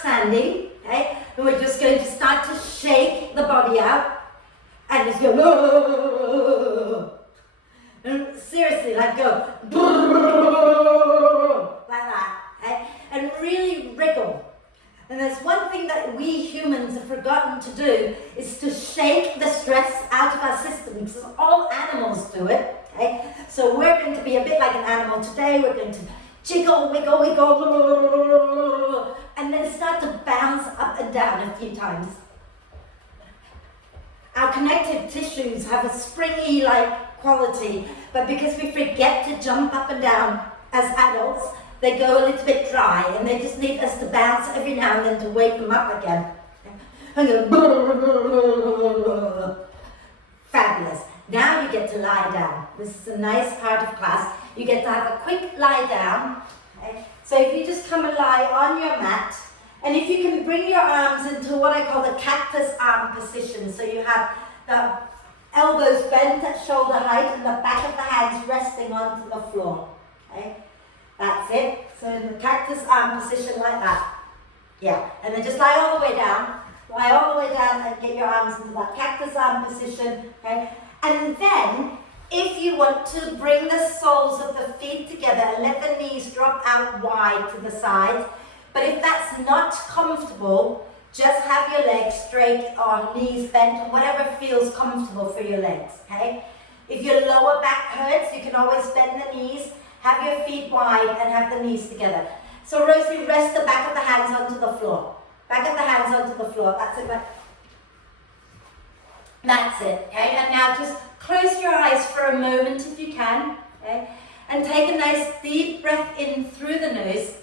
standing, okay? And we're just going to start to shake the body out and just go, whoa. And seriously, like go, like that, okay? And really wriggle. And there's one thing that we humans have forgotten to do is to shake the stress out of our system, because all animals do it, okay? So we're going to be a bit like an animal today. We're going to jiggle, wiggle, wiggle, and then start to bounce up and down a few times. Our connective tissues have a springy-like quality, but because we forget to jump up and down as adults, they go a little bit dry, and they just need us to bounce every now and then to wake them up again. And go, fabulous. Now you get to lie down. This is a nice part of class. You get to have a quick lie down. Okay? So if you just come and lie on your mat, and if you can bring your arms into what I call the cactus arm position, so you have the elbows bent at shoulder height and the back of the hands resting onto the floor. Okay? That's it. So in the cactus arm position like that. Yeah. And then just lie all the way down. Lie all the way down and get your arms into that cactus arm position. Okay? And then, if you want to bring the soles of the feet together and let the knees drop out wide to the side. But if that's not comfortable, just have your legs straight or knees bent or whatever feels comfortable for your legs. Okay? If your lower back hurts, you can always bend the knees. Have your feet wide and have the knees together. So Rosie, rest the back of the hands onto the floor. Back of the hands onto the floor. That's it. That's it. Okay? And now just close your eyes for a moment if you can. Okay? And take a nice deep breath in through the nose.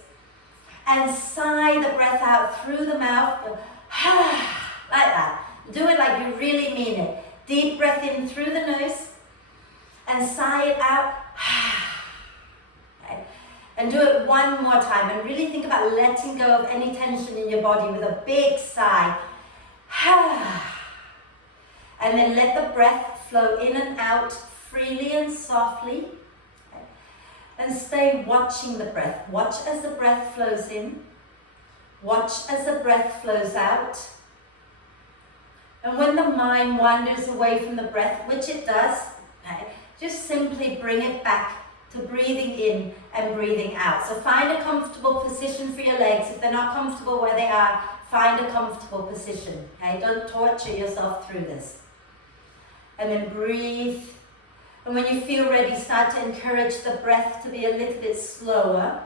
And sigh the breath out through the mouth. Go, like that. Do it like you really mean it. Deep breath in through the nose. And sigh it out. And do it one more time, and really think about letting go of any tension in your body with a big sigh. And then let the breath flow in and out freely and softly. And stay watching the breath. Watch as the breath flows in. Watch as the breath flows out. And when the mind wanders away from the breath, which it does, just simply bring it back to breathing in and breathing out. So find a comfortable position for your legs. If they're not comfortable where they are, find a comfortable position. Okay? Don't torture yourself through this. And then breathe. And when you feel ready, start to encourage the breath to be a little bit slower,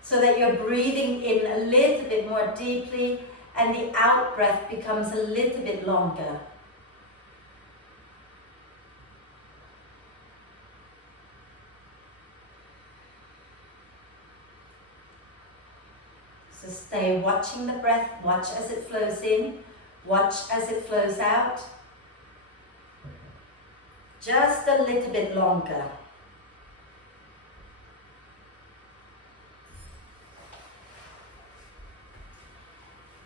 so that you're breathing in a little bit more deeply and the out breath becomes a little bit longer. So stay watching the breath, watch as it flows in, watch as it flows out. Just a little bit longer.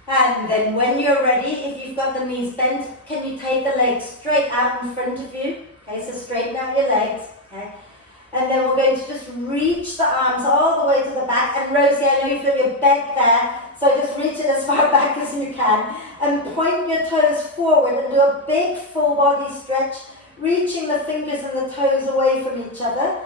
And then when you're ready, if you've got the knees bent, can you take the legs straight out in front of you? Okay, so straighten out your legs. Okay. And then we're going to just reach the arms all the way to the back. And Rosie, I know you've got your bed there, so just reach it as far back as you can. And point your toes forward and do a big full body stretch, reaching the fingers and the toes away from each other.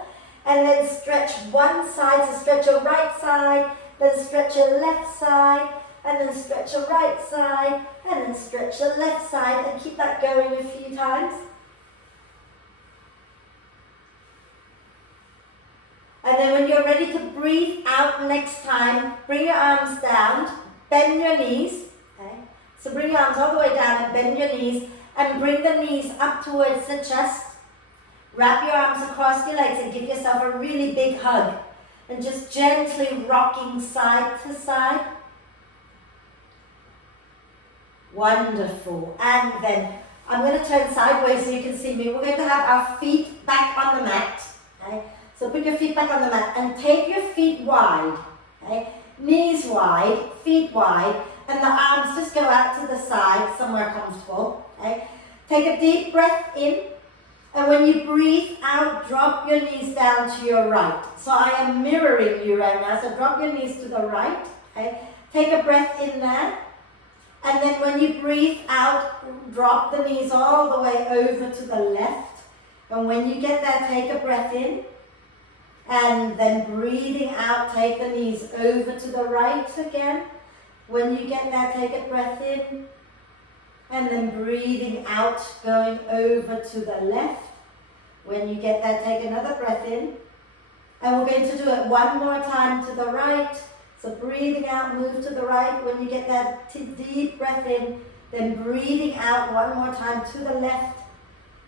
And then stretch one side, so stretch your right side, then stretch your left side, and then stretch your right side, and then stretch your left side, and keep that going a few times. And then when you're ready to breathe out next time, bring your arms down, bend your knees. Okay? So bring your arms all the way down and bend your knees, and bring the knees up towards the chest. Wrap your arms across your legs and give yourself a really big hug. And just gently rocking side to side. Wonderful. And then I'm going to turn sideways so you can see me. We're going to have our feet back on the mat. Okay? So put your feet back on the mat and take your feet wide. Okay? Knees wide, feet wide, and the arms just go out to the side, somewhere comfortable. Okay? Take a deep breath in, and when you breathe out, drop your knees down to your right. So I am mirroring you right now, so drop your knees to the right. Okay? Take a breath in there. And then when you breathe out, drop the knees all the way over to the left. And when you get there, take a breath in. And then breathing out, take the knees over to the right again. When you get there, take a breath in. And then breathing out, going over to the left. When you get there, take another breath in. And we're going to do it one more time to the right. So breathing out, move to the right. When you get that deep breath in, then breathing out one more time to the left.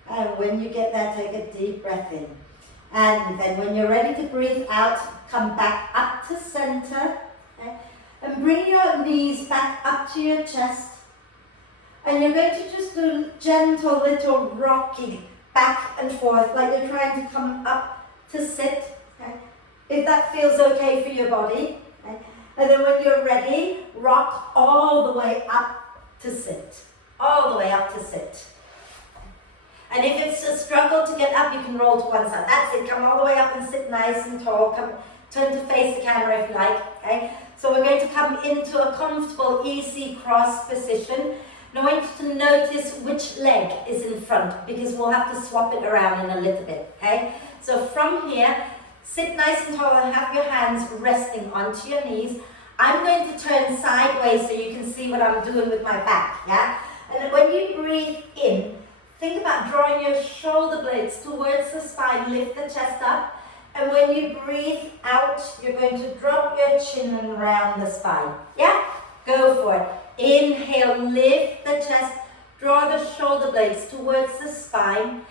And when you get there, take a deep breath in. And then when you're ready to breathe out, come back up to center. Okay? And bring your knees back up to your chest. And you're going to just do gentle little rocking back and forth, like you're trying to come up to sit. Okay? If that feels okay for your body. Okay? And then when you're ready, rock all the way up to sit. All the way up to sit. And if it's a struggle to get up, you can roll to one side. That's it. Come all the way up and sit nice and tall. Come, turn to face the camera if you like. Okay? So we're going to come into a comfortable, easy cross position. Now I want you to notice which leg is in front, because we'll have to swap it around in a little bit. Okay? So from here, sit nice and tall and have your hands resting onto your knees. I'm going to turn sideways so you can see what I'm doing with my back. Yeah? And when you breathe in, think about drawing your shoulder blades towards the spine, lift the chest up. And when you breathe out, you're going to drop your chin and round the spine. Yeah? Go for it. Inhale, lift the chest, draw the shoulder blades towards the spine.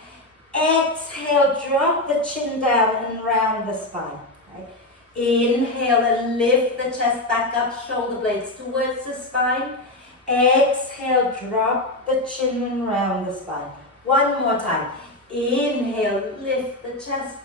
Exhale, drop the chin down and round the spine. Right? Inhale and lift the chest back up, shoulder blades towards the spine. Exhale, drop the chin and round the spine. One more time. Inhale, lift the chest.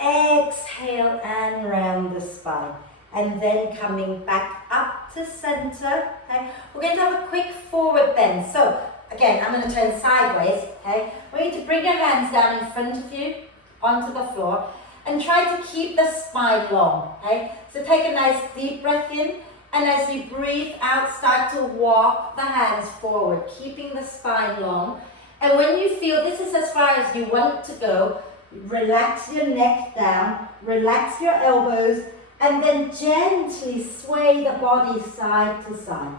Exhale and round the spine. And then coming back up to center. Okay? We're going to have a quick forward bend. So again, I'm going to turn sideways. Okay? We're going to bring your hands down in front of you onto the floor and try to keep the spine long. Okay? So take a nice deep breath in, and as you breathe out, start to walk the hands forward, keeping the spine long. And when you feel this is as far as you want it to go, relax your neck down, relax your elbows, and then gently sway the body side to side.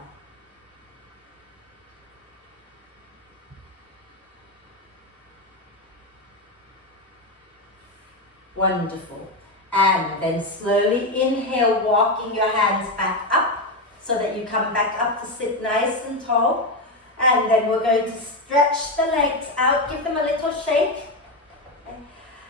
Wonderful. And then slowly inhale, walking your hands back up so that you come back up to sit nice and tall. And then we're going to stretch the legs out, give them a little shake. Okay.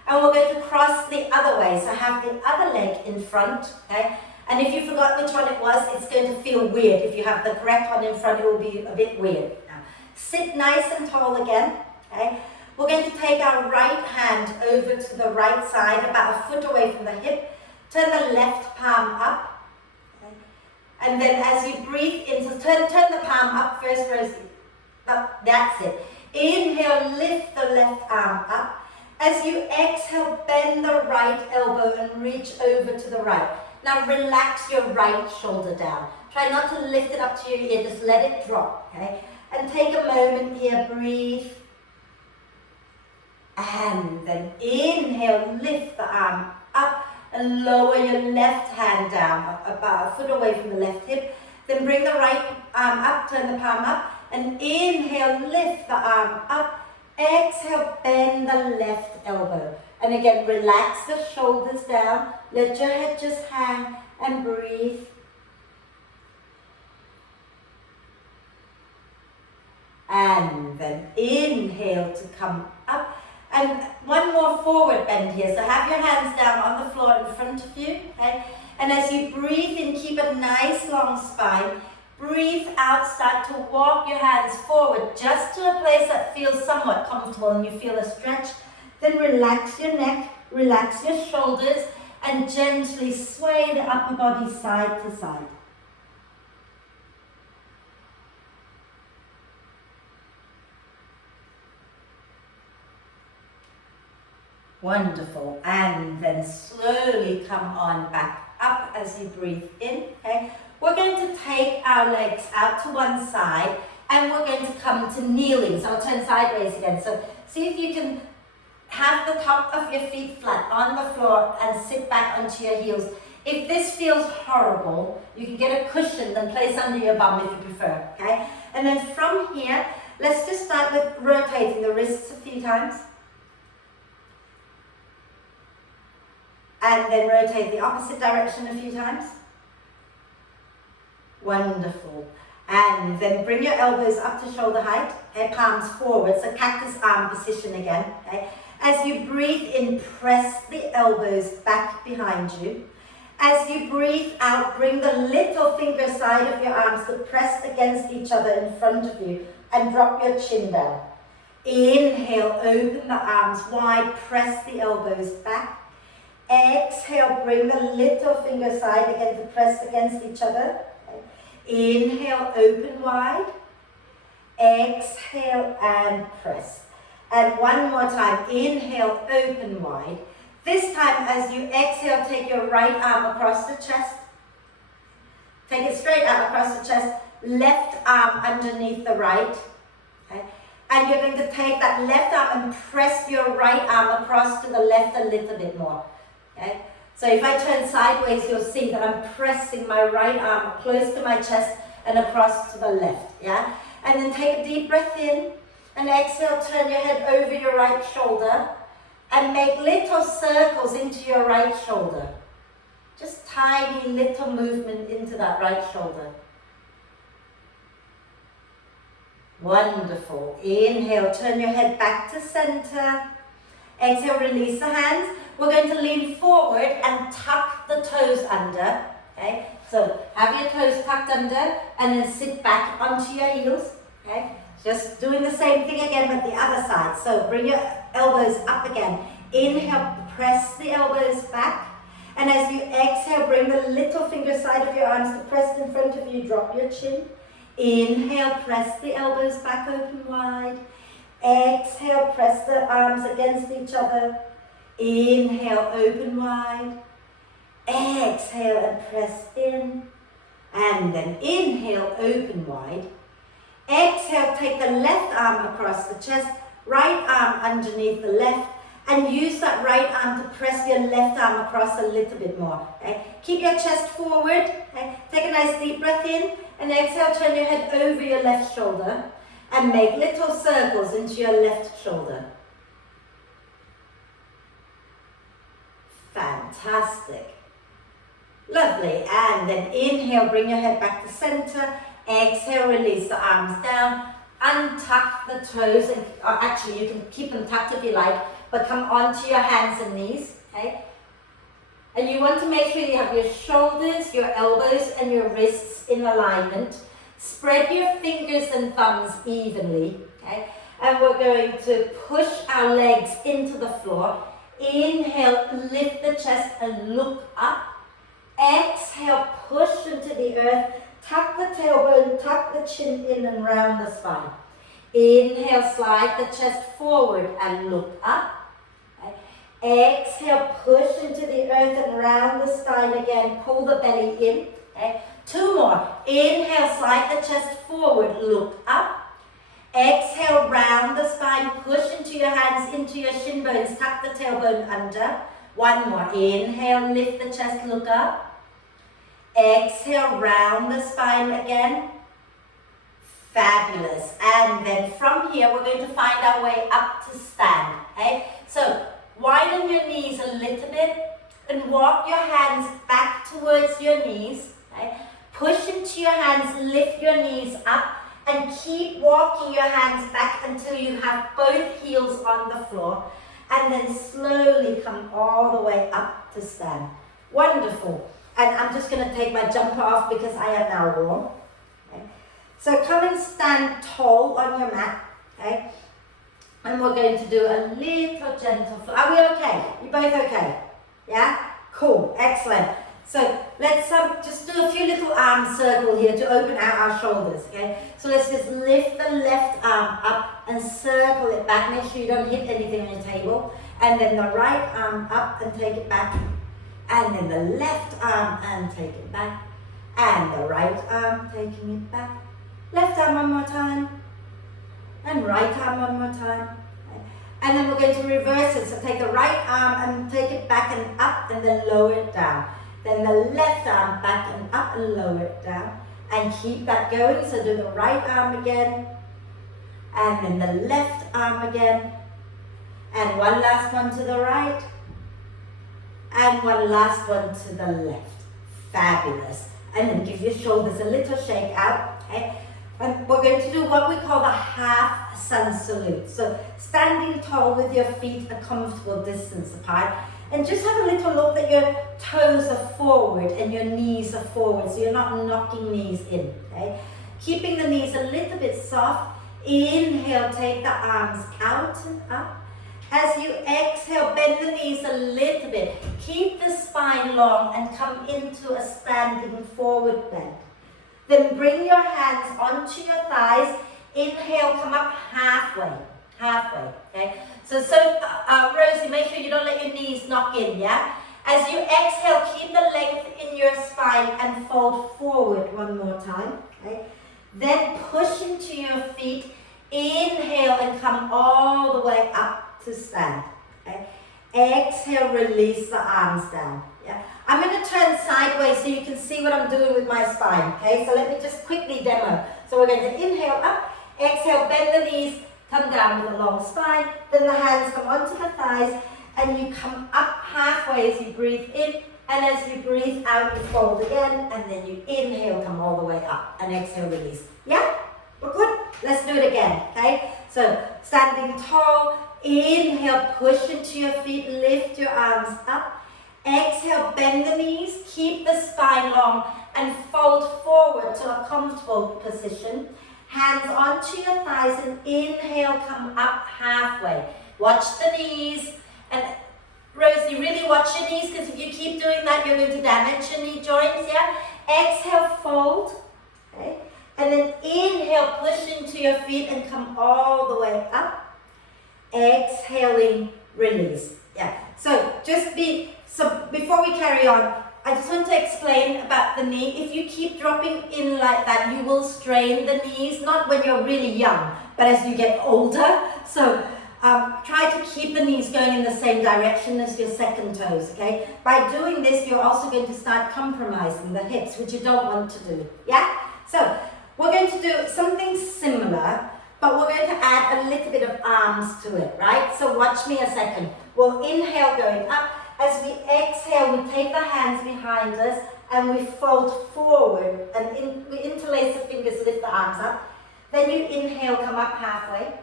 And we're going to cross the other way. So have the other leg in front. Okay. And if you forgot which one it was, it's going to feel weird. If you have the correct one in front, it will be a bit weird. Now, sit nice and tall again. Okay. We're going to take our right hand over to the right side, about a foot away from the hip. Turn the left palm up. Okay. And then as you breathe in, so turn the palm up first, Rosie. Up, that's it. Inhale, lift the left arm up. As you exhale, bend the right elbow and reach over to the right. Now relax your right shoulder down. Try not to lift it up to your ear, just let it drop. Okay? And take a moment here, breathe. And then inhale, lift the arm up and lower your left hand down, about a foot away from the left hip. Then bring the right arm up, turn the palm up, and inhale, lift the arm up. Exhale, bend the left elbow. And again, relax the shoulders down, let your head just hang and breathe. And then inhale to come up. And one more forward bend here. So have your hands down on the floor in front of you. Okay? And as you breathe in, keep a nice long spine. Breathe out, start to walk your hands forward just to a place that feels somewhat comfortable and you feel a stretch. Then relax your neck, relax your shoulders, and gently sway the upper body side to side. Wonderful. And then slowly come on back up as you breathe in. Okay? we're going to take our legs out to one side and we're going to come to kneeling. So I'll turn sideways again. So see if you can have the top of your feet flat on the floor and sit back onto your heels. If this feels horrible, you can get a cushion and place under your bum if you prefer, okay? And then from here, let's just start with rotating the wrists a few times. And then rotate the opposite direction a few times. Wonderful. And then bring your elbows up to shoulder height, okay? Palms forward, so cactus arm position again, okay? As you breathe in, press the elbows back behind you. As you breathe out, bring the little finger side of your arms to press against each other in front of you and drop your chin down. Inhale, open the arms wide, press the elbows back. Exhale, bring the little finger side again to press against each other. Inhale, open wide. Exhale and press. And one more time, inhale, open wide. This time as you exhale, take your right arm across the chest. Take it straight out across the chest. Left arm underneath the right. Okay? And you're going to take that left arm and press your right arm across to the left a little bit more. Okay? So if I turn sideways, you'll see that I'm pressing my right arm close to my chest and across to the left. Yeah? And then take a deep breath in and exhale, turn your head over your right shoulder and make little circles into your right shoulder. Just tiny little movement into that right shoulder. Wonderful. Inhale, turn your head back to center. Exhale, release the hands. We're going to lean forward and tuck the toes under. Okay? So have your toes tucked under and then sit back onto your heels. Okay? Just doing the same thing again with the other side. So bring your elbows up again. Inhale, press the elbows back. And as you exhale, bring the little finger side of your arms to press in front of you. Drop your chin. Inhale, press the elbows back open wide. Exhale, press the arms against each other. Inhale, open wide. Exhale and press in. And then inhale, open wide. Exhale, take the left arm across the chest, right arm underneath the left, and use that right arm to press your left arm across a little bit more. Okay? Keep your chest forward. Okay? Take a nice deep breath in, and exhale, turn your head over your left shoulder, and make little circles into your left shoulder. Fantastic. Lovely. And then inhale, bring your head back to center. Exhale, release the arms down. Untuck the toes, and actually you can keep them tucked if you like, but come onto your hands and knees. Okay? And you want to make sure you have your shoulders, your elbows, and your wrists in alignment. Spread your fingers and thumbs evenly. Okay? And we're going to push our legs into the floor. Inhale, lift the chest and look up. Exhale, push into the earth. Tuck the tailbone, tuck the chin in and round the spine. Inhale, slide the chest forward and look up. Okay. Exhale, push into the earth and round the spine again. Pull the belly in. Okay. Two more. Inhale, slide the chest forward, look up. Exhale, round the spine, push into your hands, into your shin bones, tuck the tailbone under. One more. Inhale, lift the chest, look up. Exhale, round the spine again. Fabulous. And then from here, we're going to find our way up to stand. Okay? So widen your knees a little bit and walk your hands back towards your knees. Okay? Push into your hands, lift your knees up, and keep walking your hands back until you have both heels on the floor. And then slowly come all the way up to stand. Wonderful. And I'm just going to take my jumper off because I am now warm. Okay. So come and stand tall on your mat. Okay. And we're going to do a little gentle flow. Are we okay? You both okay? Yeah? Cool. Excellent. So let's just do a few little arm circles here to open out our shoulders. Okay. So let's just lift the left arm up and circle it back. Make sure you don't hit anything on your table. And then the right arm up and take it back. And then the left arm and take it back. And the right arm, taking it back. Left arm one more time. And right arm one more time. And then we're going to reverse it. So take the right arm and take it back and up and then lower it down. Then the left arm back and up and lower it down. And keep that going. So do the right arm again. And then the left arm again. And one last one to the right. And one last one to the left. Fabulous. And then give your shoulders a little shake out. Okay? And we're going to do what we call the half sun salute. So standing tall with your feet a comfortable distance apart. And just have a little look that your toes are forward and your knees are forward. So you're not knocking knees in. Okay? Keeping the knees a little bit soft. Inhale, take the arms out and up. As you exhale, bend the knees a little bit. Keep the spine long and come into a standing forward bend. Then bring your hands onto your thighs. Inhale, come up halfway. Halfway, okay? So Rosie, make sure you don't let your knees knock in, yeah? As you exhale, keep the length in your spine and fold forward one more time, okay? Then push into your feet. Inhale and come all the way up to stand, okay? Exhale, release the arms down. Yeah. I'm going to turn sideways so you can see what I'm doing with my spine, okay? So let me just quickly demo. So we're going to inhale up, exhale, bend the knees, come down with a long spine, then the hands come onto the thighs, and you come up halfway as you breathe in, and as you breathe out, you fold again, and then you inhale, come all the way up, and exhale, release. Yeah? We're good? Let's do it again, okay? So standing tall, inhale, push into your feet, lift your arms up. Exhale, bend the knees, keep the spine long and fold forward to a comfortable position. Hands onto your thighs and inhale, come up halfway. Watch the knees. And Rosie, really watch your knees because if you keep doing that, you're going to damage your knee joints, yeah? Exhale, fold. Okay? And then inhale, push into your feet and come all the way up. Exhaling, release. Yeah. So before we carry on, I just want to explain about the knee. If you keep dropping in like that, you will strain the knees, not when you're really young, but as you get older. So try to keep the knees going in the same direction as your second toes, okay? By doing this, you're also going to start compromising the hips, which you don't want to do, yeah? So we're going to do something similar, but we're going to add a little bit of arms to it, right? So watch me a second. We'll inhale going up. As we exhale, we take the hands behind us and we fold forward and we interlace the fingers, lift the arms up. Then you inhale, come up halfway.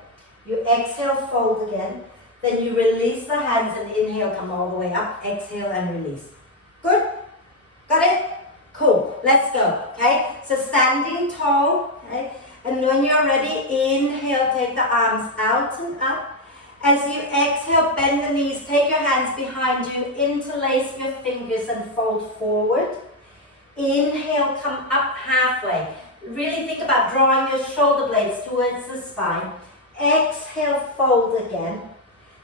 You exhale, fold again. Then you release the hands and inhale, come all the way up. Exhale and release. Good? Got it? Cool. Let's go. Okay? So standing tall. Okay? And when you're ready, inhale, take the arms out and up. As you exhale, bend the knees, take your hands behind you, interlace your fingers and fold forward. Inhale, come up halfway. Really think about drawing your shoulder blades towards the spine. Exhale, fold again.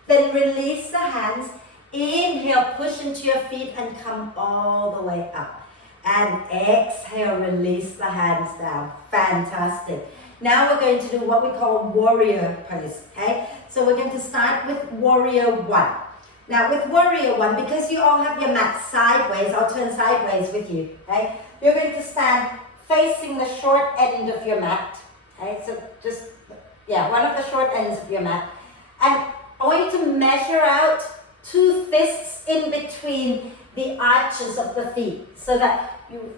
Then release the hands. Inhale, push into your feet and come all the way up. And exhale, release the hands down. Fantastic. Now we're going to do what we call warrior pose, okay? So we're going to start with warrior one. Now with warrior one, because you all have your mat sideways, I'll turn sideways with you, okay? You're going to stand facing the short end of your mat, okay? So just, one of the short ends of your mat. And I want you to measure out 2 fists in between the arches of the feet so that you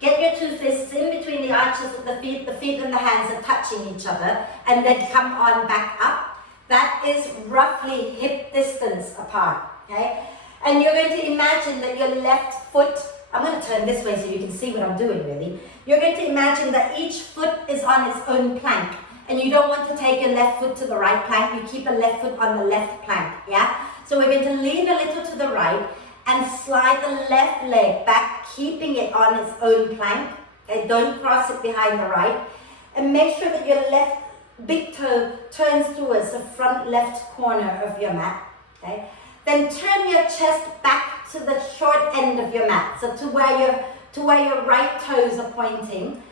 get your 2 fists in between the arches of the feet and the hands are touching each other, and then come on back up. That is roughly hip distance apart, okay? And you're going to imagine that your left foot, I'm going to turn this way so you can see what I'm doing really. You're going to imagine that each foot is on its own plank, and you don't want to take your left foot to the right plank, you keep a left foot on the left plank, yeah? So we're going to lean a little to the right, and slide the left leg back, keeping it on its own plank. Okay? Don't cross it behind the right. And make sure that your left big toe turns towards the front left corner of your mat. Okay? Then turn your chest back to the short end of your mat, so to where your to where your right toes are pointing.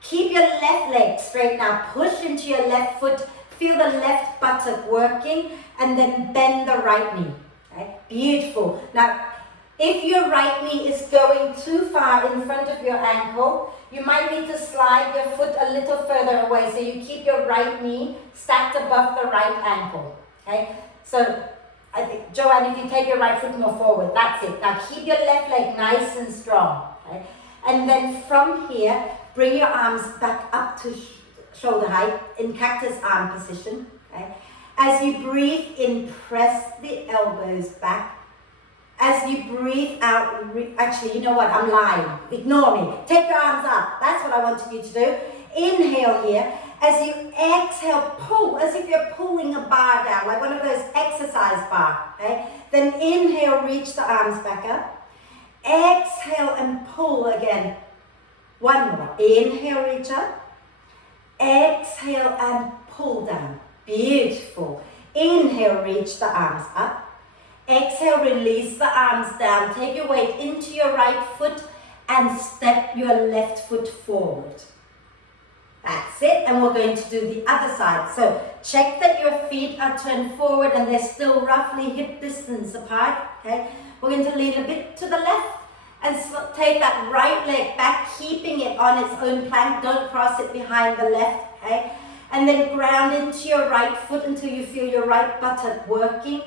Keep your left leg straight now. Push into your left foot. Feel the left buttock working, and then bend the right knee. Okay? Beautiful. Now, if your right knee is going too far in front of your ankle, you might need to slide your foot a little further away so you keep your right knee stacked above the right ankle. Okay? So, I think, Joanne, if you take your right foot more forward, that's it. Now keep your left leg nice and strong. Okay? And then from here, bring your arms back up to shoulder height in cactus arm position. Okay? As you breathe in, press the elbows back. As you breathe out, actually, you know what? I'm lying. Ignore me. Take your arms up. That's what I wanted you to do. Inhale here. As you exhale, pull as if you're pulling a bar down, like one of those exercise bars. Okay? Then inhale, reach the arms back up. Exhale and pull again. One more. Inhale, reach up. Exhale and pull down. Beautiful. Inhale, reach the arms up. Exhale, release the arms down. Take your weight into your right foot and step your left foot forward. That's it. And we're going to do the other side. So check that your feet are turned forward and they're still roughly hip distance apart. Okay. We're going to lean a bit to the left and take that right leg back, keeping it on its own plank. Don't cross it behind the left. Okay. And then ground into your right foot until you feel your right buttock working.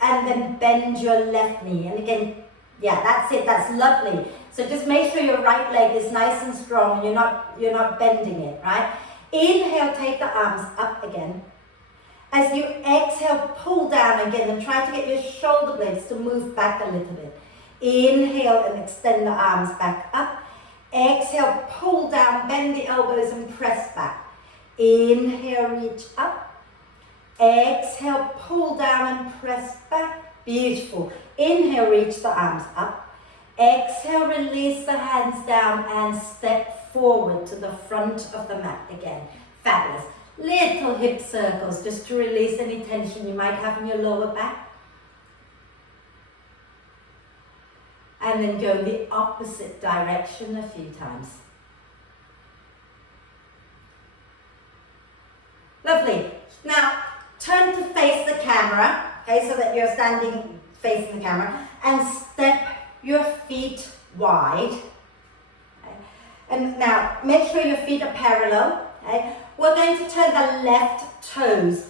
And then bend your left knee. And again, yeah, that's it. That's lovely. So just make sure your right leg is nice and strong and you're not bending it, right? Inhale, take the arms up again. As you exhale, pull down again and try to get your shoulder blades to move back a little bit. Inhale and extend the arms back up. Exhale, pull down, bend the elbows and press back. Inhale, reach up. Exhale, pull down and press back. Beautiful. Inhale, reach the arms up. Exhale, release the hands down and step forward to the front of the mat again. Fabulous. Little hip circles just to release any tension you might have in your lower back. And then go the opposite direction a few times. Lovely. Now, turn to face the camera, okay, so that you're standing facing the camera, and step your feet wide. Okay. And now, make sure your feet are parallel. Okay. We're going to turn the left toes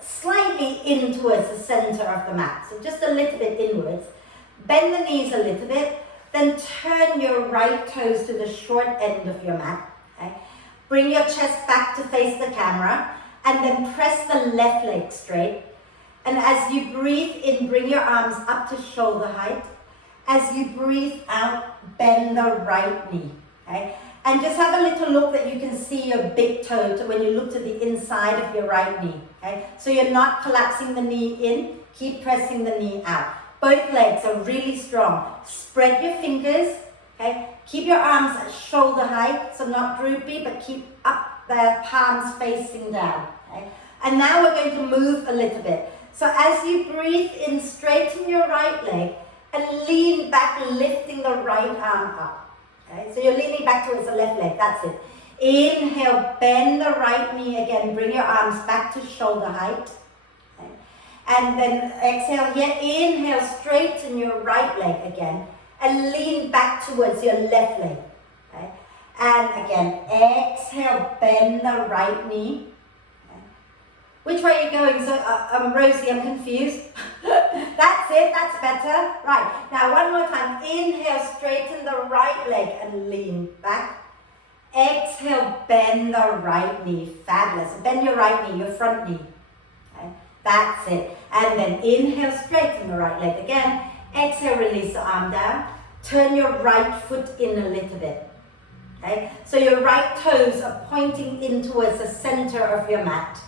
slightly in towards the center of the mat, so just a little bit inwards. Bend the knees a little bit, then turn your right toes to the short end of your mat. Okay. Bring your chest back to face the camera. And then press the left leg straight. And as you breathe in, bring your arms up to shoulder height. As you breathe out, bend the right knee. Okay? And just have a little look that you can see your big toe when you look to the inside of your right knee. Okay? So you're not collapsing the knee in, keep pressing the knee out. Both legs are really strong. Spread your fingers. Okay? Keep your arms at shoulder height, so not droopy, but keep up the palms facing down. Okay? And now we're going to move a little bit. So as you breathe in, straighten your right leg and lean back, lifting the right arm up. Okay? So you're leaning back towards the left leg, that's it. Inhale, bend the right knee again, bring your arms back to shoulder height. Okay? And then exhale here, inhale, straighten your right leg again and lean back towards your left leg. Okay? And again, exhale, bend the right knee. Which way are you going? So, Rosie, I'm confused. That's it, that's better. Right, now one more time. Inhale, straighten the right leg and lean back. Exhale, bend the right knee. Fabulous. Bend your right knee, your front knee. Okay? That's it. And then inhale, straighten the right leg again. Exhale, release the arm down. Turn your right foot in a little bit. Okay? So your right toes are pointing in towards the center of your mat.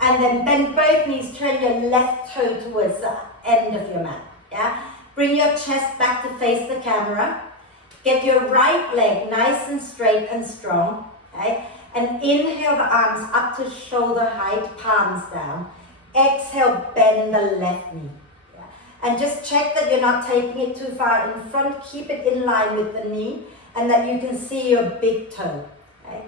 And then bend both knees, turn your left toe towards the end of your mat. Yeah? Bring your chest back to face the camera. Get your right leg nice and straight and strong. Okay? And inhale the arms up to shoulder height, palms down. Exhale, bend the left knee. Yeah? And just check that you're not taking it too far in front. Keep it in line with the knee and that you can see your big toe. Okay?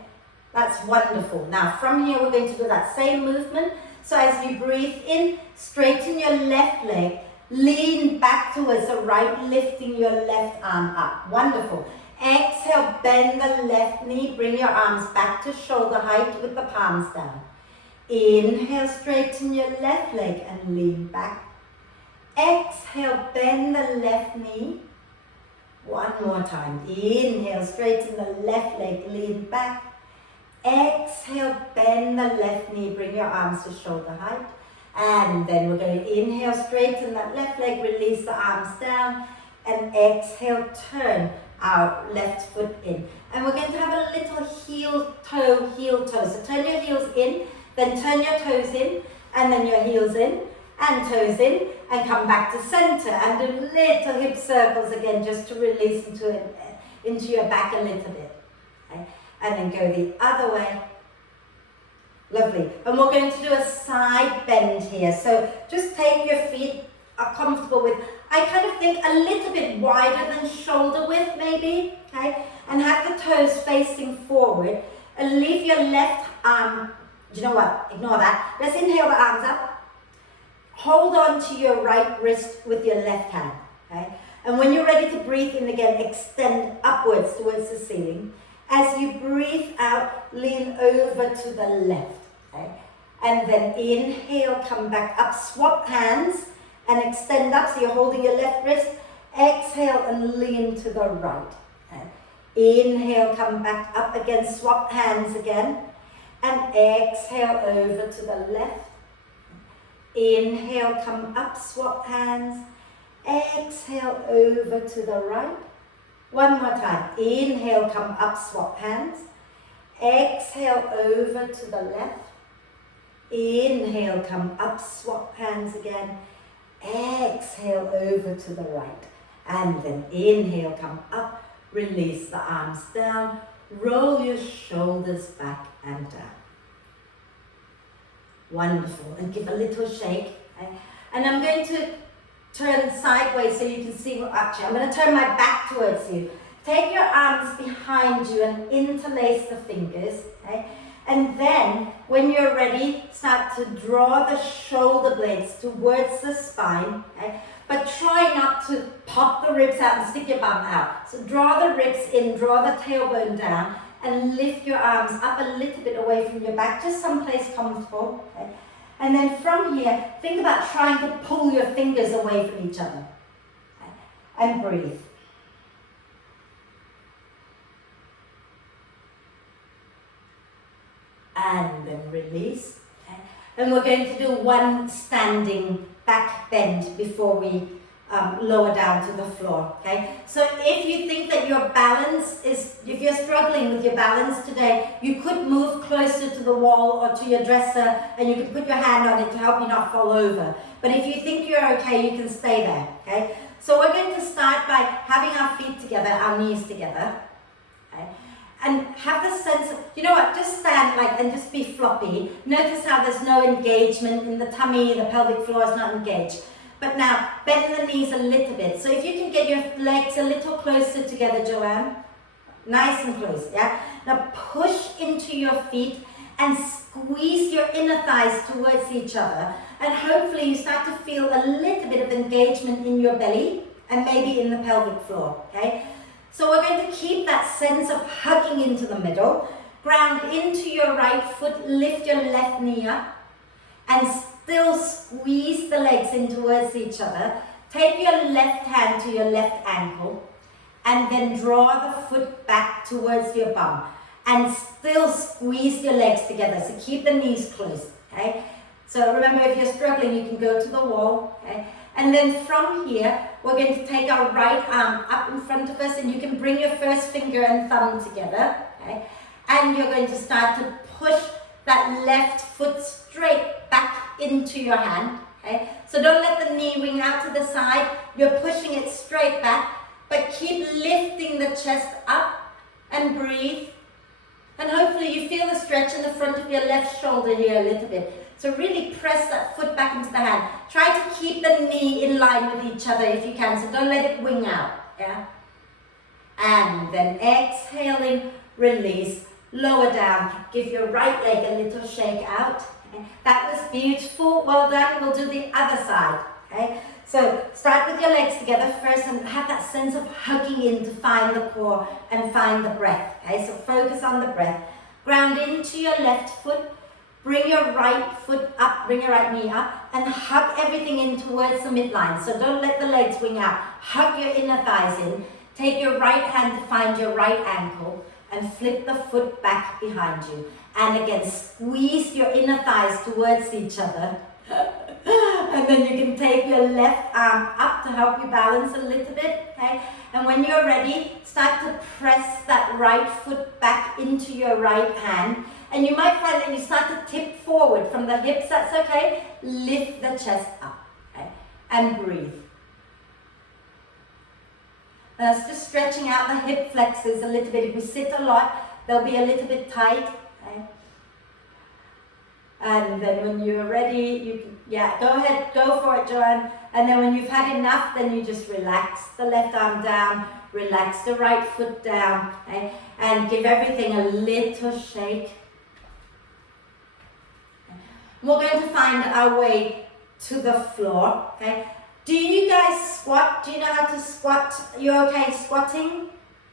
That's wonderful. Now from here we're going to do that same movement. So as you breathe in, straighten your left leg, lean back towards the right, lifting your left arm up. Wonderful. Exhale, bend the left knee, bring your arms back to shoulder height with the palms down. Inhale, straighten your left leg and lean back. Exhale, bend the left knee. One more time. Inhale, straighten the left leg, lean back. Exhale, bend the left knee, bring your arms to shoulder height. And then we're going to inhale, straighten that left leg, release the arms down. And exhale, turn our left foot in. And we're going to have a little heel toe. So turn your heels in, then turn your toes in, and then your heels in, and toes in, and come back to center. And do little hip circles again, just to release into your back a little bit. Okay? And then go the other way. Lovely. And we're going to do a side bend here. So just take your feet are comfortable with, I kind of think a little bit wider than shoulder width maybe, okay? And have the toes facing forward and leave your left arm, do you know what, ignore that. Let's inhale the arms up. Hold on to your right wrist with your left hand, okay? And when you're ready to breathe in again, extend upwards towards the ceiling. As you breathe out, lean over to the left, okay? And then inhale, come back up, swap hands, and extend up, so you're holding your left wrist. Exhale and lean to the right. Okay. Inhale, come back up again, swap hands again. And exhale over to the left. Inhale, come up, swap hands. Exhale over to the right. One more time. Inhale, come up, swap hands. Exhale over to the left. Inhale, come up, swap hands again. Exhale over to the right. And then inhale, come up, release the arms down, roll your shoulders back and down. Wonderful. And give a little shake. Okay? And I'm going to turn sideways so you can see what, actually, I'm going to turn my back towards you. Take your arms behind you and interlace the fingers. Okay? And then, when you're ready, start to draw the shoulder blades towards the spine, okay? But try not to pop the ribs out and stick your bum out. So draw the ribs in, draw the tailbone down, and lift your arms up a little bit away from your back, just someplace comfortable, okay? And then from here, think about trying to pull your fingers away from each other, okay? And breathe. And then release. Okay. And we're going to do one standing back bend before we lower down to the floor. Okay. So if you think that your balance is, if you're struggling with your balance today, you could move closer to the wall or to your dresser and you can put your hand on it to help you not fall over. But if you think you're okay, you can stay there. Okay. So we're going to start by having our feet together, our knees together. Okay. And have the sense of, you know what, just stand like and just be floppy. Notice how there's no engagement in the tummy, the pelvic floor is not engaged. But now, bend the knees a little bit. So if you can get your legs a little closer together, Joanne. Nice and close, yeah? Now push into your feet and squeeze your inner thighs towards each other. And hopefully you start to feel a little bit of engagement in your belly and maybe in the pelvic floor, okay? So we're going to keep that sense of hugging into the middle. Ground into your right foot, lift your left knee up, and still squeeze the legs in towards each other. Take your left hand to your left ankle, and then draw the foot back towards your bum. And still squeeze your legs together, so keep the knees close, okay? So remember, if you're struggling, you can go to the wall, okay? And then from here, we're going to take our right arm up in front of us, and you can bring your first finger and thumb together, okay? And you're going to start to push that left foot straight back into your hand, okay? So don't let the knee wing out to the side. You're pushing it straight back, but keep lifting the chest up and breathe. And hopefully you feel the stretch in the front of your left shoulder here a little bit. So really press that foot back into the hand. Try to keep the knee in line with each other if you can, so don't let it wing out, yeah? And then exhaling, release, lower down. Give your right leg a little shake out. Okay? That was beautiful, well done. We'll do the other side, okay? So start with your legs together first and have that sense of hugging in to find the core and find the breath, okay? So focus on the breath. Ground into your left foot. Bring your right foot up, bring your right knee up, and hug everything in towards the midline. So don't let the legs wing out. Hug your inner thighs in. Take your right hand to find your right ankle and flip the foot back behind you. And again, squeeze your inner thighs towards each other. And then you can take your left arm up to help you balance a little bit, okay? And when you're ready, start to press that right foot back into your right hand. And you might find that you start to tip forward from the hips, that's okay. Lift the chest up, okay? And breathe. That's just stretching out the hip flexors a little bit. If we sit a lot, they'll be a little bit tight, okay? And then when you're ready, you can, yeah, go ahead, go for it, Joanne. And then when you've had enough, then you just relax the left arm down, relax the right foot down, okay? And give everything a little shake. We're going to find our way to the floor, okay? Do you guys squat? Do you know how to squat? You're okay squatting?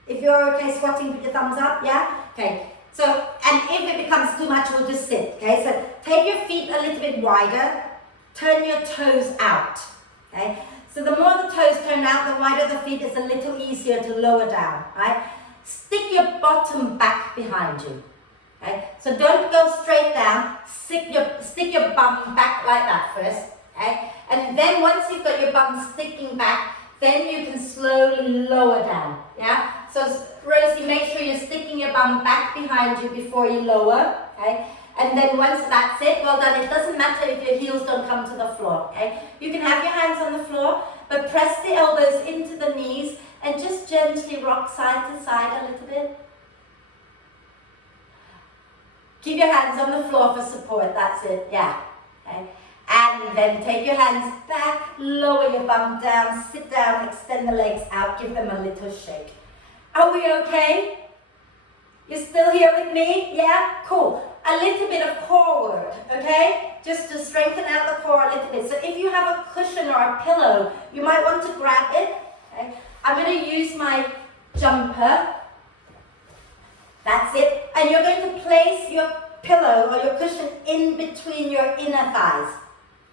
If you're okay squatting, put your thumbs up, yeah? Okay, so, and if it becomes too much, we'll just sit, okay? So take your feet a little bit wider, turn your toes out, okay? So the more the toes turn out, the wider the feet, is a little easier to lower down, right? Stick your bottom back behind you. Okay? So don't go straight down, stick your bum back like that first, okay? And then once you've got your bum sticking back, then you can slowly lower down, yeah? So Rosie, make sure you're sticking your bum back behind you before you lower, okay? And then once that's it, well done. It doesn't matter if your heels don't come to the floor, okay? You can have your hands on the floor, but press the elbows into the knees and just gently rock side to side a little bit. Keep your hands on the floor for support, that's it, yeah. Okay. And then take your hands back, lower your bum down, sit down, extend the legs out, give them a little shake. Are we okay? You're still here with me? Yeah? Cool. A little bit of core work, okay? Just to strengthen out the core a little bit. So if you have a cushion or a pillow, you might want to grab it, okay? I'm going to use my jumper. That's it. And you're going to place your pillow or your cushion in between your inner thighs.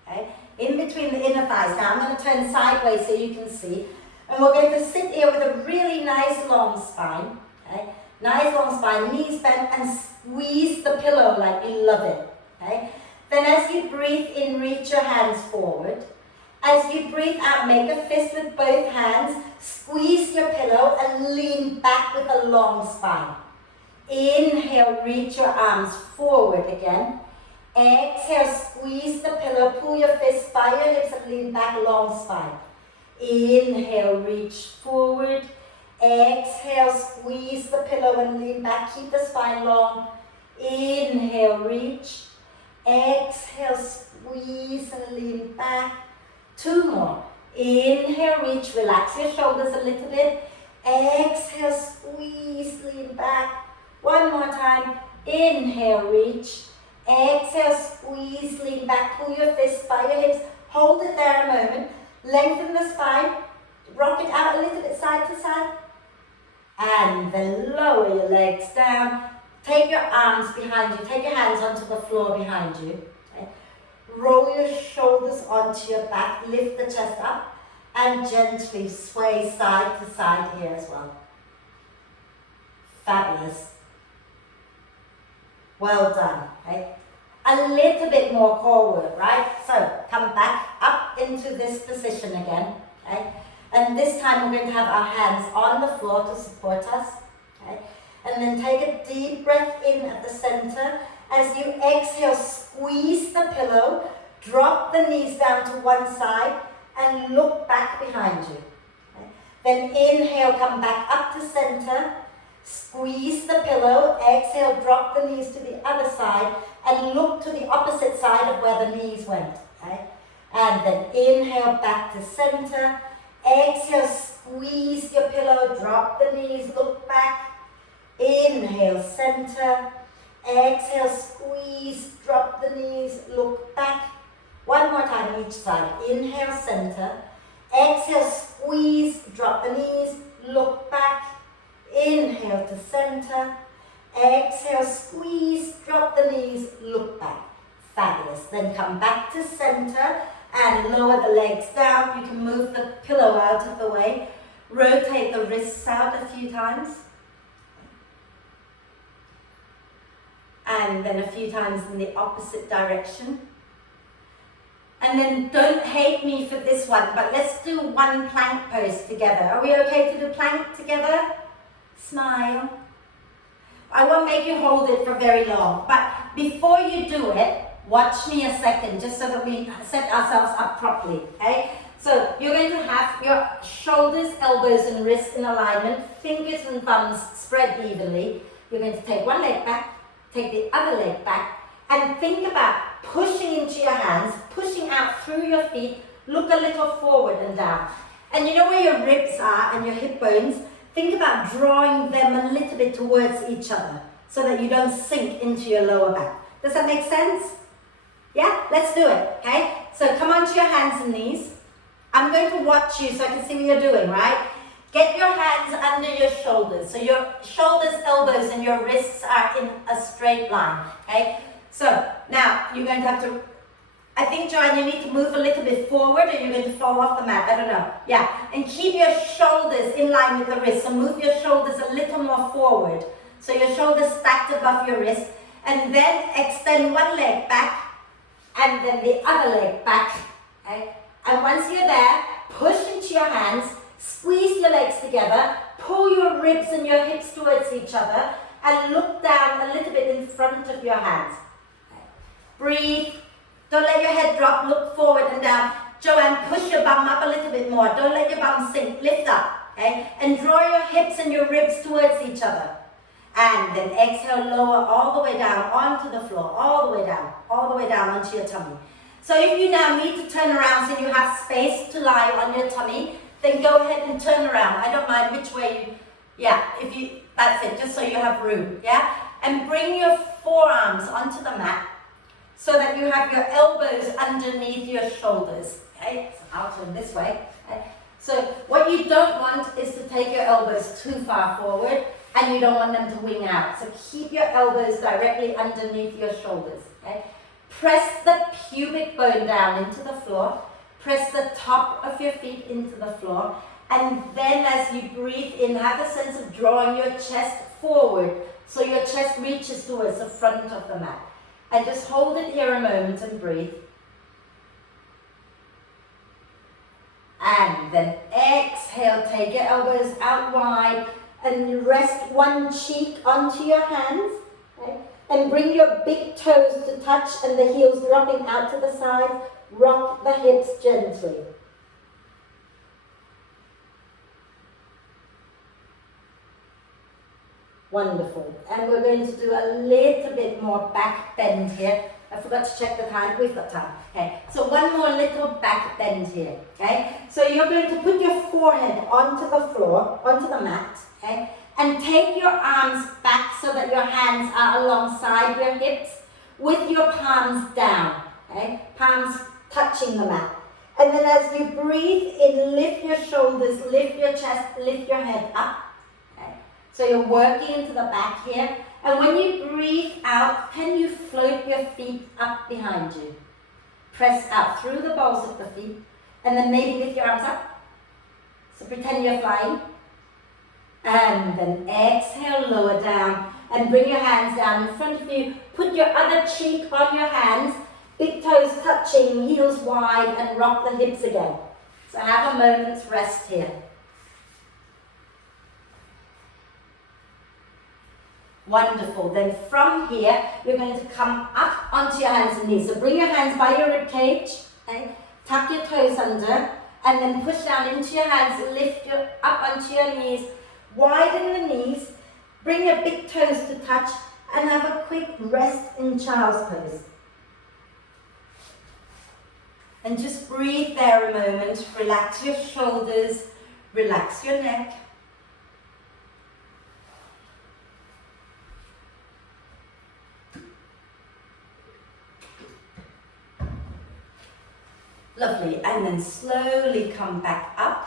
Okay? In between the inner thighs. Now I'm going to turn sideways so you can see. And we're going to sit here with a really nice long spine. Okay? Nice long spine, knees bent, and squeeze the pillow like you love it. Okay? Then as you breathe in, reach your hands forward. As you breathe out, make a fist with both hands. Squeeze your pillow and lean back with a long spine. Inhale, reach your arms forward again. Exhale, squeeze the pillow, pull your fists by your hips and lean back, long spine. Inhale, reach forward. Exhale, squeeze the pillow and lean back, keep the spine long. Inhale, reach. Exhale, squeeze and lean back. Two more. Inhale, reach, relax your shoulders a little bit. Exhale, squeeze, lean back. One more time. Inhale, reach. Exhale, squeeze, lean back, pull your fists by your hips. Hold it there a moment. Lengthen the spine. Rock it out a little bit side to side. And then lower your legs down. Take your arms behind you. Take your hands onto the floor behind you. Okay. Roll your shoulders onto your back. Lift the chest up. And gently sway side to side here as well. Fabulous. Well done. Okay. A little bit more core work, right? So come back up into this position again. Okay. And this time we're going to have our hands on the floor to support us. Okay. And then take a deep breath in at the center. As you exhale, squeeze the pillow, drop the knees down to one side and look back behind you. Okay. Then inhale, come back up to center. Squeeze the pillow. Exhale, drop the knees to the other side and look to the opposite side of where the knees went. Okay? And then inhale back to center. Exhale, squeeze your pillow, drop the knees, look back. Inhale, center. Exhale, squeeze, drop the knees, look back. One more time on each side. Inhale, center. Exhale, squeeze, drop the knees, look back. Inhale to center. Exhale, squeeze, drop the knees, look back. Fabulous. Then come back to center and lower the legs down. You can move the pillow out of the way. Rotate the wrists out a few times. And then a few times in the opposite direction. And then don't hate me for this one, but let's do one plank pose together. Are we okay to do plank together? Smile. I won't make you hold it for very long, but before you do it, watch me a second, just so that we set ourselves up properly, okay? So you're going to have your shoulders, elbows and wrists in alignment, fingers and thumbs spread evenly. You're going to take one leg back, take the other leg back, and think about pushing into your hands, pushing out through your feet, look a little forward and down. And you know where your ribs are and your hip bones? Think about drawing them a little bit towards each other so that you don't sink into your lower back. Does that make sense? Yeah? Let's do it, okay? So come onto your hands and knees. I'm going to watch you so I can see what you're doing, right? Get your hands under your shoulders. So your shoulders, elbows, and your wrists are in a straight line, okay? So now you're going to have to, I think, Joanne, you need to move a little bit forward or you're going to fall off the mat. I don't know. Yeah. And keep your shoulders in line with the wrists. So move your shoulders a little more forward. So your shoulders stacked above your wrist. And then extend one leg back and then the other leg back. Okay? And once you're there, push into your hands, squeeze your legs together, pull your ribs and your hips towards each other, and look down a little bit in front of your hands. Okay. Breathe. Don't let your head drop, look forward and down. Joanne, push your bum up a little bit more. Don't let your bum sink, lift up. Okay? And draw your hips and your ribs towards each other. And then exhale, lower all the way down onto the floor, all the way down onto your tummy. So if you now need to turn around so you have space to lie on your tummy, then go ahead and turn around. I don't mind which way you, that's it, just so you have room, yeah? And bring your forearms onto the mat so that you have your elbows underneath your shoulders, okay? So I'll turn this way, okay? So what you don't want is to take your elbows too far forward and you don't want them to wing out. So keep your elbows directly underneath your shoulders, okay? Press the pubic bone down into the floor. Press the top of your feet into the floor. And then as you breathe in, have a sense of drawing your chest forward so your chest reaches towards the front of the mat. And just hold it here a moment and breathe. And then exhale, take your elbows out wide and rest one cheek onto your hands. Okay? And bring your big toes to touch and the heels dropping out to the side. Rock the hips gently. Wonderful. And we're going to do a little bit more back bend here. I forgot to check the time. We've got time. Okay. So one more little back bend here. Okay. So you're going to put your forehead onto the floor, onto the mat. Okay. And take your arms back so that your hands are alongside your hips with your palms down. Okay. Palms touching the mat. And then as you breathe in, lift your shoulders, lift your chest, lift your head up. Okay. So you're working into the back here. And when you breathe out, can you float your feet up behind you? Press out through the balls of the feet. And then maybe lift your arms up. So pretend you're flying. And then exhale, lower down. And bring your hands down in front of you. Put your other cheek on your hands. Big toes touching, heels wide, and rock the hips again. So have a moment's rest here. Wonderful. Then from here, you're going to come up onto your hands and knees. So bring your hands by your rib cage, okay? Tuck your toes under, and then push down into your hands, lift your up onto your knees, widen the knees, Bring your big toes to touch and have a quick rest in child's pose. And just breathe there a moment. Relax your shoulders, relax your neck. Lovely, and then slowly come back up.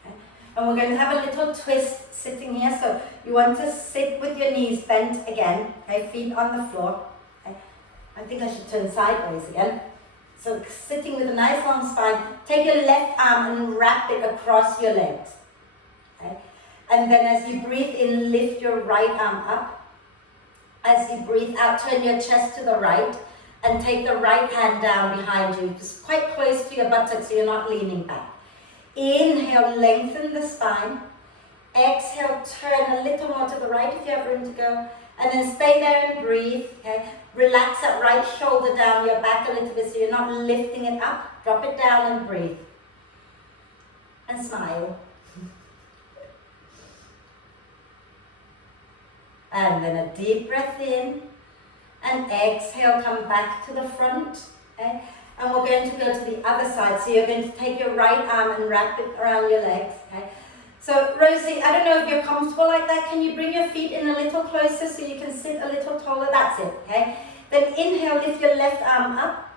Okay. And we're going to have a little twist sitting here. So you want to sit with your knees bent again, okay, feet on the floor. Okay. I think I should turn sideways again. So sitting with a nice long spine, take your left arm and wrap it across your legs. Okay. And then as you breathe in, lift your right arm up. As you breathe out, turn your chest to the right. And take the right hand down behind you, just quite close to your buttocks so you're not leaning back. Inhale, lengthen the spine. Exhale, turn a little more to the right if you have room to go. And then stay there and breathe. Okay? Relax that right shoulder down your back a little bit so you're not lifting it up. Drop it down and breathe. And smile. And then a deep breath in. And exhale, come back to the front, okay? And we're going to go to the other side. So you're going to take your right arm and wrap it around your legs, okay? So Rosie, I don't know if you're comfortable like that. Can you bring your feet in a little closer so you can sit a little taller? That's it, okay? Then inhale, lift your left arm up.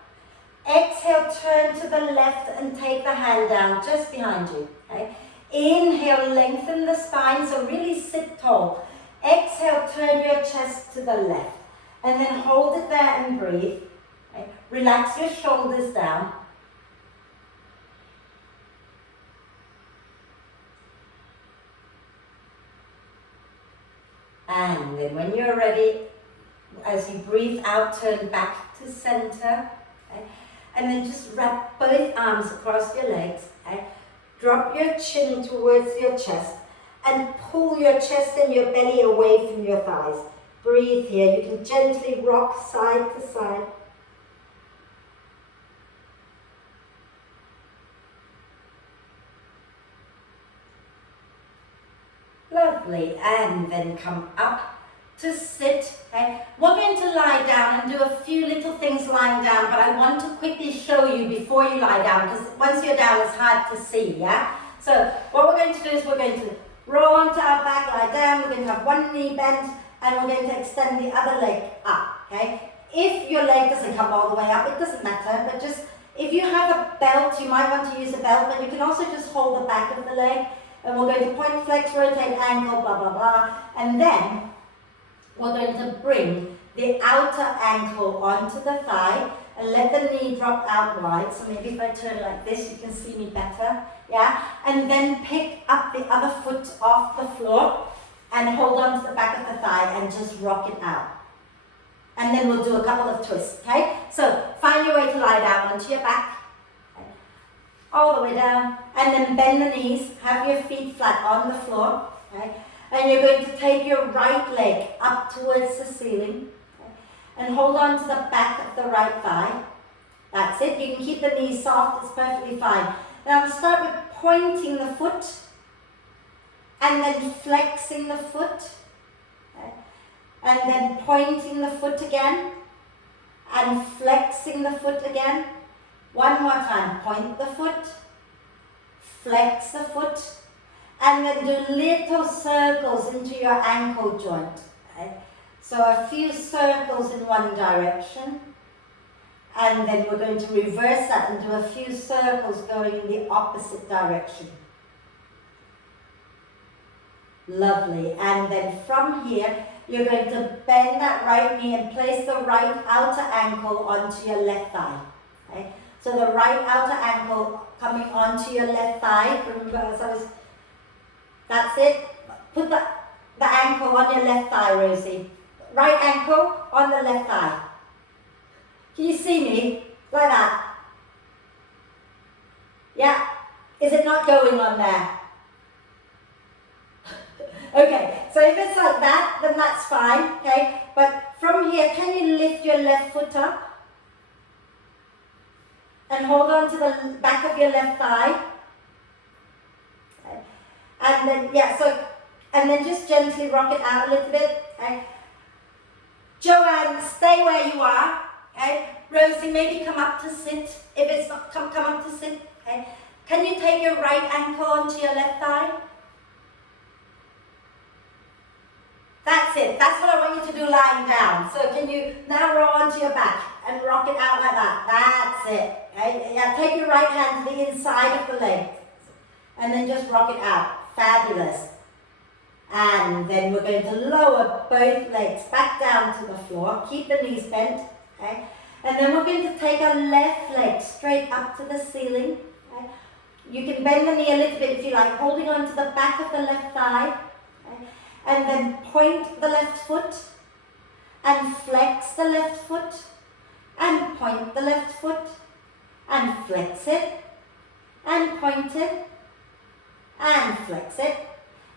Exhale, turn to the left and take the hand down just behind you, okay? Inhale, lengthen the spine, so really sit tall. Exhale, turn your chest to the left. And then hold it there and breathe. Okay. Relax your shoulders down. And then when you're ready, as you breathe out, turn back to center. Okay. And then just wrap both arms across your legs. Okay. Drop your chin towards your chest and pull your chest and your belly away from your thighs. Breathe here. You can gently rock side to side. Lovely. And then come up to sit. Okay. We're going to lie down and do a few little things lying down, but I want to quickly show you before you lie down, because once you're down it's hard to see, yeah? So what we're going to do is we're going to roll onto our back, lie down. We're going to have one knee bent. And we're going to extend the other leg up, okay? If your leg doesn't come all the way up, it doesn't matter, but just, if you have a belt, you might want to use a belt, but you can also just hold the back of the leg, and we're going to point, flex, rotate, ankle, blah, blah, blah, and then we're going to bring the outer ankle onto the thigh, and let the knee drop out wide, so maybe if I turn like this, you can see me better, yeah? And then pick up the other foot off the floor, and hold on to the back of the thigh and just rock it out. And then we'll do a couple of twists, okay? So find your way to lie down onto your back, okay? All the way down, and then bend the knees, have your feet flat on the floor, okay? And you're going to take your right leg up towards the ceiling, okay? And hold on to the back of the right thigh. That's it. You can keep the knees soft, it's perfectly fine. Now we'll start with pointing the foot, and then flexing the foot, okay? And then pointing the foot again, and flexing the foot again. One more time, point the foot, flex the foot, and then do little circles into your ankle joint. Okay? So a few circles in one direction, and then we're going to reverse that and do a few circles going in the opposite direction. Lovely. And then from here, you're going to bend that right knee and place the right outer ankle onto your left thigh. Okay? So the right outer ankle coming onto your left thigh. Remember, that's it. Put the ankle on your left thigh, Rosie. Right ankle on the left thigh. Can you see me? Like that. Yeah. Is it not going on there? Okay, so if it's like that, then that's fine, okay? But from here, can you lift your left foot up? And hold on to the back of your left thigh. Okay. And then, yeah, so and then just gently rock it out a little bit. Okay? Joanne, stay where you are. Okay? Rosie, maybe come up to sit. If it's not, come up to sit. Okay? Can you take your right ankle onto your left thigh? That's it. That's what I want you to do lying down. So can you now roll onto your back and rock it out like that? That's it. Okay? Yeah, take your right hand to the inside of the leg and then just rock it out. Fabulous. And then we're going to lower both legs back down to the floor. Keep the knees bent. Okay? And then we're going to take our left leg straight up to the ceiling. Okay? You can bend the knee a little bit if you like, holding on to the back of the left thigh. Okay? And then point the left foot and flex the left foot and point the left foot and flex it and point it and flex it,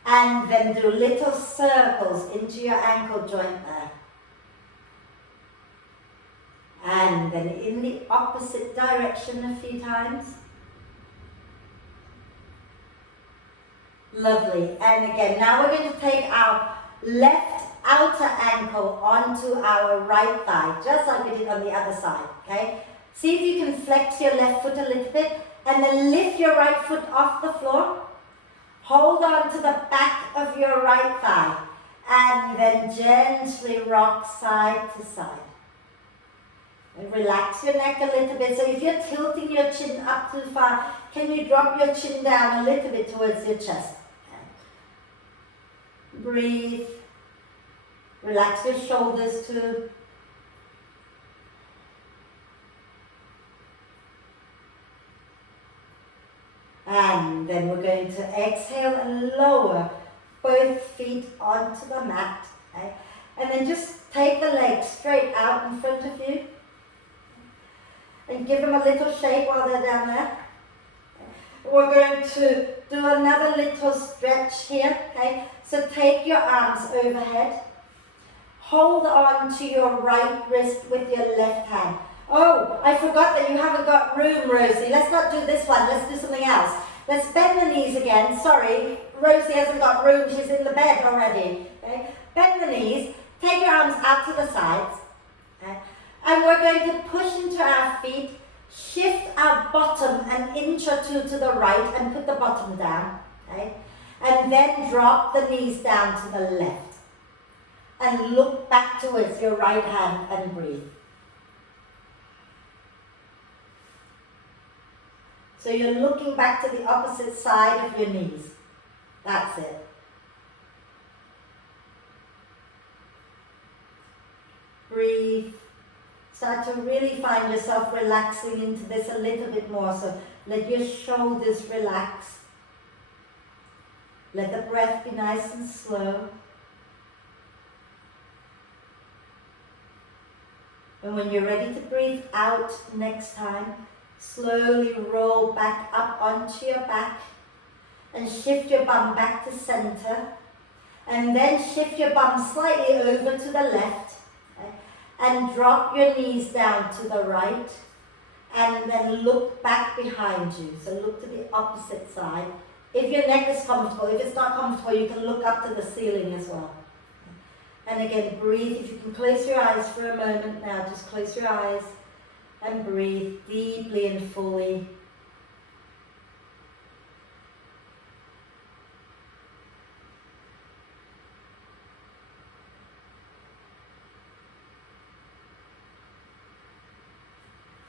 and then do little circles into your ankle joint there. And then in the opposite direction a few times. Lovely. And again, now we're going to take our left outer ankle onto our right thigh, just like we did on the other side, okay? See if you can flex your left foot a little bit, and then lift your right foot off the floor. Hold on to the back of your right thigh, and then gently rock side to side. And relax your neck a little bit. So if you're tilting your chin up too far, can you drop your chin down a little bit towards your chest? Breathe. Relax your shoulders too. And then we're going to exhale and lower both feet onto the mat. Okay? And then just take the legs straight out in front of you. And give them a little shake while they're down there. We're going to do another little stretch here. Okay? So take your arms overhead. Hold on to your right wrist with your left hand. Oh, I forgot that you haven't got room, Rosie. Let's not do this one. Let's do something else. Let's bend the knees again. Sorry, Rosie hasn't got room. She's in the bed already. Okay? Bend the knees. Take your arms out to the sides. Okay? And we're going to push into our feet. Shift our bottom an inch or two to the right and put the bottom down. Okay? And then drop the knees down to the left. And look back towards your right hand and breathe. So you're looking back to the opposite side of your knees. That's it. Breathe. Start to really find yourself relaxing into this a little bit more. So let your shoulders relax. Let the breath be nice and slow. And when you're ready to breathe out next time, slowly roll back up onto your back and shift your bum back to center. And then shift your bum slightly over to the left. Okay? And drop your knees down to the right. And then look back behind you. So look to the opposite side. If your neck is comfortable, if it's not comfortable, you can look up to the ceiling as well. And again, breathe. If you can close your eyes for a moment now, just close your eyes and breathe deeply and fully.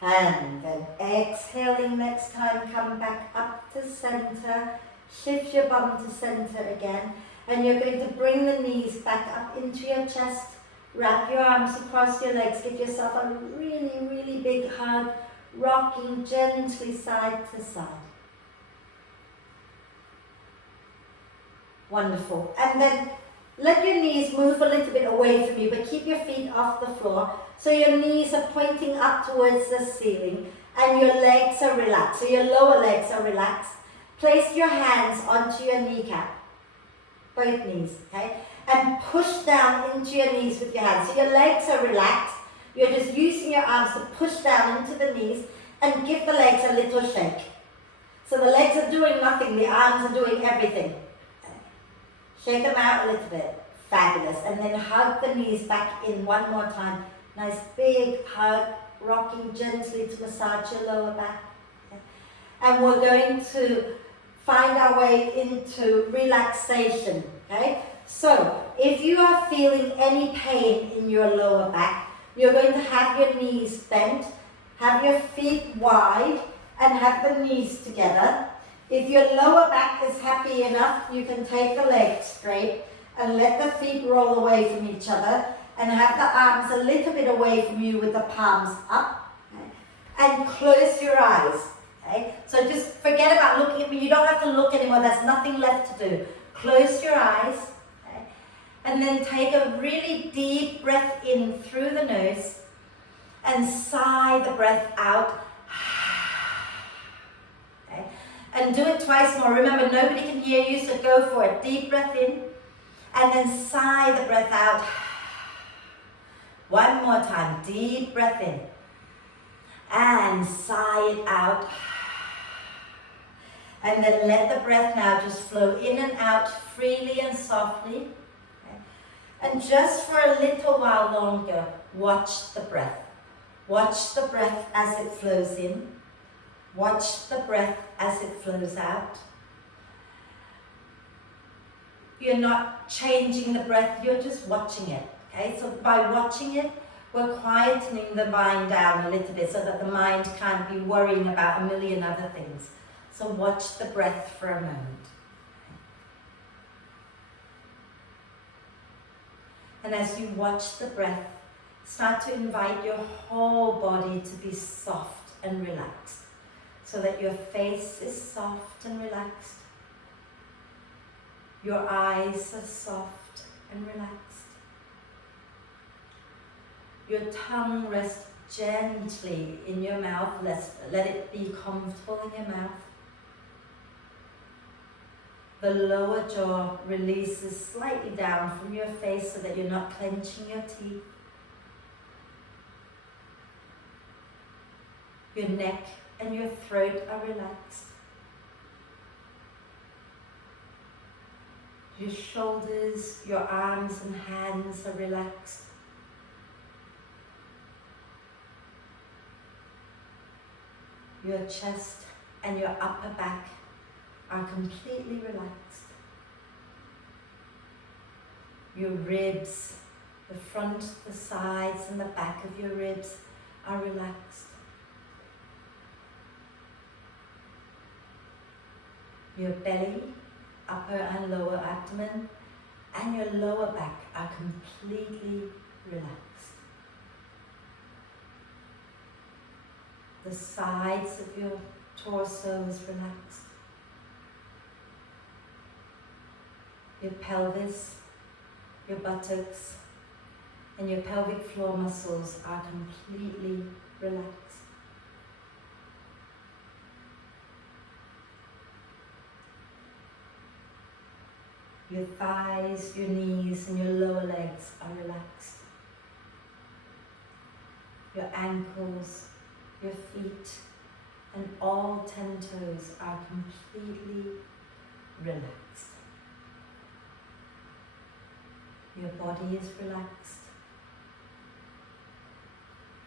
And then exhaling next time, come back up to center. Shift your bum to center again. And you're going to bring the knees back up into your chest. Wrap your arms across your legs. Give yourself a really, really big hug. Rocking gently side to side. Wonderful. And then let your knees move a little bit away from you, but keep your feet off the floor. So your knees are pointing up towards the ceiling and your legs are relaxed. So your lower legs are relaxed. Place your hands onto your kneecap. Both knees, okay? And push down into your knees with your hands. So your legs are relaxed. You're just using your arms to push down into the knees and give the legs a little shake. So the legs are doing nothing, the arms are doing everything. Shake them out a little bit. Fabulous. And then hug the knees back in one more time. Nice big hug, rocking gently to massage your lower back. And we're going to find our way into relaxation, okay? So, if you are feeling any pain in your lower back, you're going to have your knees bent, have your feet wide, and have the knees together. If your lower back is happy enough, you can take the legs straight and let the feet roll away from each other and have the arms a little bit away from you with the palms up, okay? And close your eyes. Okay? So just forget about looking at me. You don't have to look anymore. There's nothing left to do. Close your eyes. Okay? And then take a really deep breath in through the nose and sigh the breath out. Okay? And do it twice more. Remember, nobody can hear you, so go for it. Deep breath in and then sigh the breath out. One more time. Deep breath in and sigh it out. And then let the breath now just flow in and out freely and softly. Okay? And just for a little while longer, watch the breath. Watch the breath as it flows in. Watch the breath as it flows out. You're not changing the breath, you're just watching it. Okay? So by watching it, we're quietening the mind down a little bit so that the mind can't be worrying about a million other things. So watch the breath for a moment. And as you watch the breath, start to invite your whole body to be soft and relaxed. So that your face is soft and relaxed. Your eyes are soft and relaxed. Your tongue rests gently in your mouth. Let it be comfortable in your mouth. The lower jaw releases slightly down from your face so that you're not clenching your teeth. Your neck and your throat are relaxed. Your shoulders, your arms and hands are relaxed. Your chest and your upper back are completely relaxed. Your ribs, the front, the sides and the back of your ribs are relaxed. Your belly, upper and lower abdomen, and your lower back are completely relaxed. The sides of your torso is relaxed. Your pelvis, your buttocks, and your pelvic floor muscles are completely relaxed. Your thighs, your knees, and your lower legs are relaxed. Your ankles, your feet, and all 10 toes are completely relaxed. Your body is relaxed.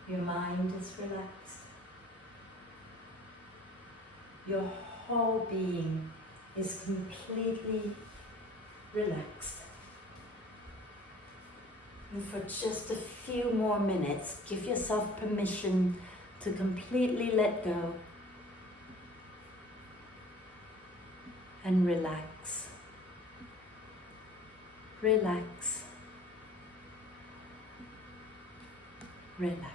Your mind is relaxed. Your whole being is completely relaxed. And for just a few more minutes, give yourself permission to completely let go and relax. Relax. Relax.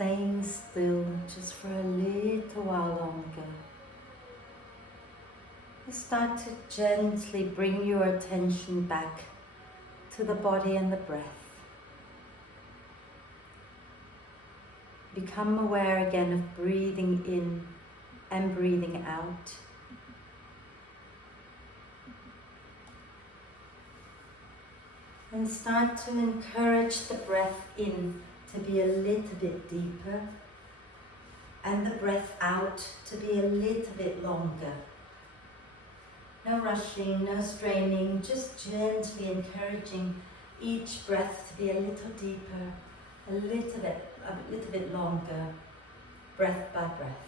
staying still just for a little while longer. Start to gently bring your attention back to the body and the breath. Become aware again of breathing in and breathing out. And start to encourage the breath in to be a little bit deeper and the breath out to be a little bit longer. No rushing, no straining, just gently encouraging each breath to be a little deeper, a little bit longer, breath by breath.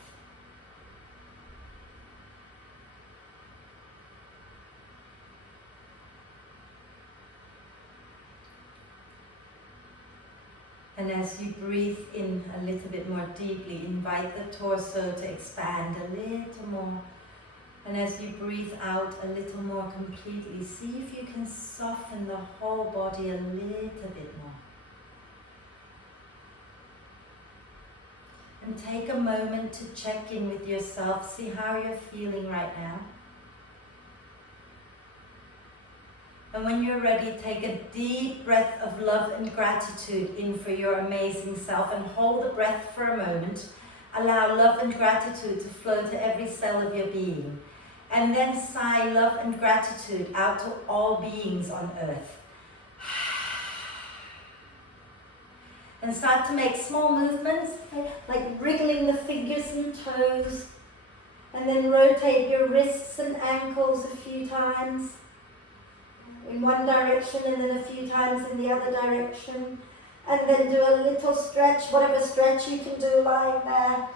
And as you breathe in a little bit more deeply, invite the torso to expand a little more. And as you breathe out a little more completely, see if you can soften the whole body a little bit more. And take a moment to check in with yourself, see how you're feeling right now. And when you're ready, take a deep breath of love and gratitude in for your amazing self and hold the breath for a moment. Allow love and gratitude to flow to every cell of your being. And then sigh love and gratitude out to all beings on earth. And start to make small movements, like wriggling the fingers and toes. And then rotate your wrists and ankles a few times. In one direction and then a few times in the other direction. And then do a little stretch, whatever stretch you can do lying there.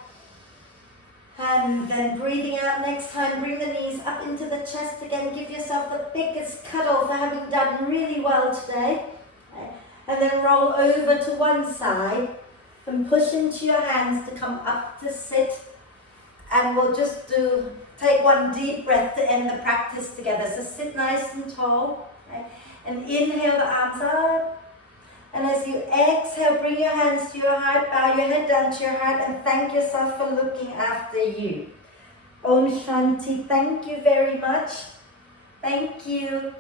And then breathing out next time, bring the knees up into the chest again. Give yourself the biggest cuddle for having done really well today. And then roll over to one side and push into your hands to come up to sit. And we'll just take one deep breath to end the practice together. So sit nice and tall. And inhale the arms up. And as you exhale, bring your hands to your heart, bow your head down to your heart and thank yourself for looking after you. Om Shanti, thank you very much. Thank you.